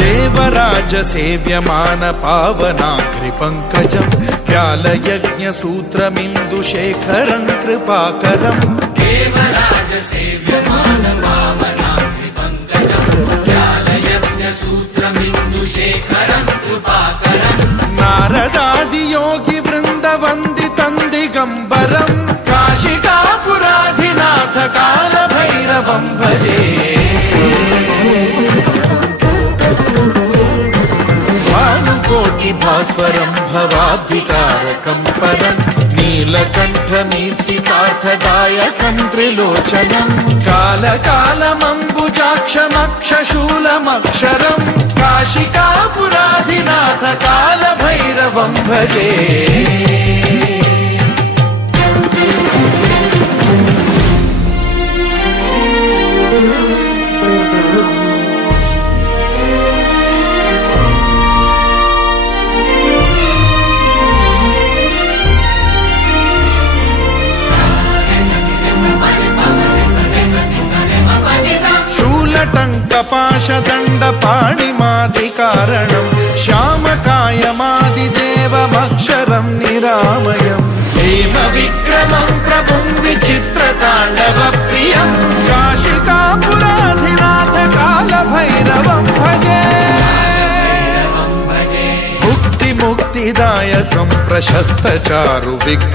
देवराज सेव्यमान पावनाघ्रि पंकजं व्यालयज्ञ सूत्रमिन्दुशेखरं कृपाकरं देवराज सेव्यमान पावनाघ्रि पंकजं व्यालयज्ञ सूत्रमिन्दुशेखरं कृपाकरं नारदादि योगी वृंद वंदितं दिगंबरं काशिकापुराधिनाथ काल भैरवं भजे कोटि भास्वरं भवाब्धिकारकं परं नीलकण्ठमीप्सितार्थदायकं त्रिलोचनं कालकालमम्बुजाक्षमक्षशूलमक्षरं काशिकापुराधिनाथ कालभैरवं भजे टङ्कपाशदण्डपाणिमादिकारणं श्यामकायमादिदेवमक्षरं निरामयं हेमविक्रमं प्रभुं विचित्रताण्डवप्रियं काशिकापुराधिनाथ कालभैरवं भजे भुक्तिमुक्तिदायकं प्रशस्तचारुविक्रमं